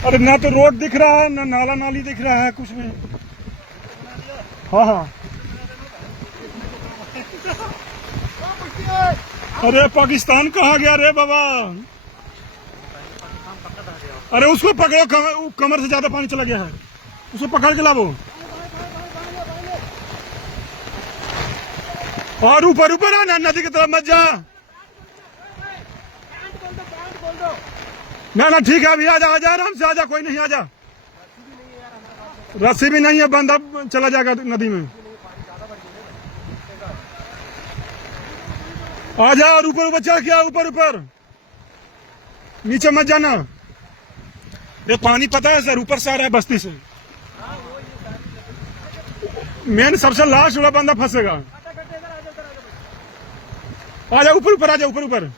अरे ना तो रोड दिख रहा है ना नाला नाली दिख रहा है कुछ भी। हाँ हाँ। अरे पाकिस्तान कहाँ गया रे बाबा। अरे उसको पकड़ो, कमर से ज्यादा पानी चला गया है, उसको पकड़ के लाओ। और ऊपर ऊपर आना, नदी की तरफ मत जा। ना ना ठीक है, अभी आजा आजा, आराम से आजा, कोई नहीं, आजा। रस्सी भी नहीं है, बंदा चला जाएगा नदी में। आजा और ऊपर ऊपर चढ़ के, ऊपर ऊपर, नीचे मत जाना। ये पानी पता है सर, ऊपर से आ रहा है बस्ती से। मेन सबसे लास्ट वाला बंदा फंसेगा। आजा ऊपर ऊपर, आजा ऊपर ऊपर।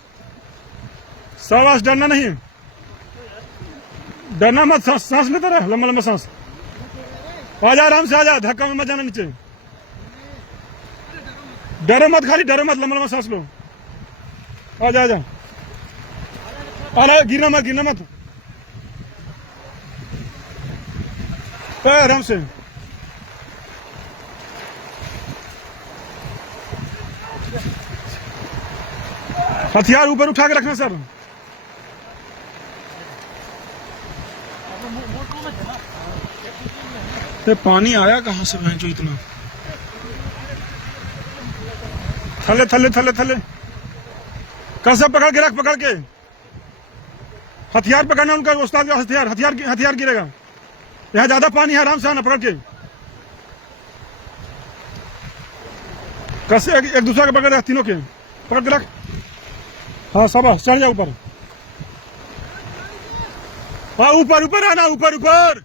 शाबाश, डरना नहीं, डरना मत, सांस लेता रहे, लंबा लंबा सांस। आजा आराम से, आजा, धक्का में मत जाना नीचे। डरो मत, खाली डरो मत, लंबा लंबा सांस लो। आजा आजा, अरे गिरना मत, गिरना मत, आराम से। हथियार ऊपर उठा के रखना सर। तो पानी आया कहां से जो इतना। थले थले थले थले, कैसे पकड़ के रख, पकड़ के। हथियार पकड़ना उनका उस्ताद का हथियार, हथियार गिरेगा। यहाँ ज्यादा पानी है, आराम से आना, पकड़ के। कैसे एक दूसरे के पकड़ रख, तीनों के पकड़ के रख। हाँ शाबाश, चढ़ जा ऊपर। हाँ ऊपर ऊपर आना, ऊपर ऊपर।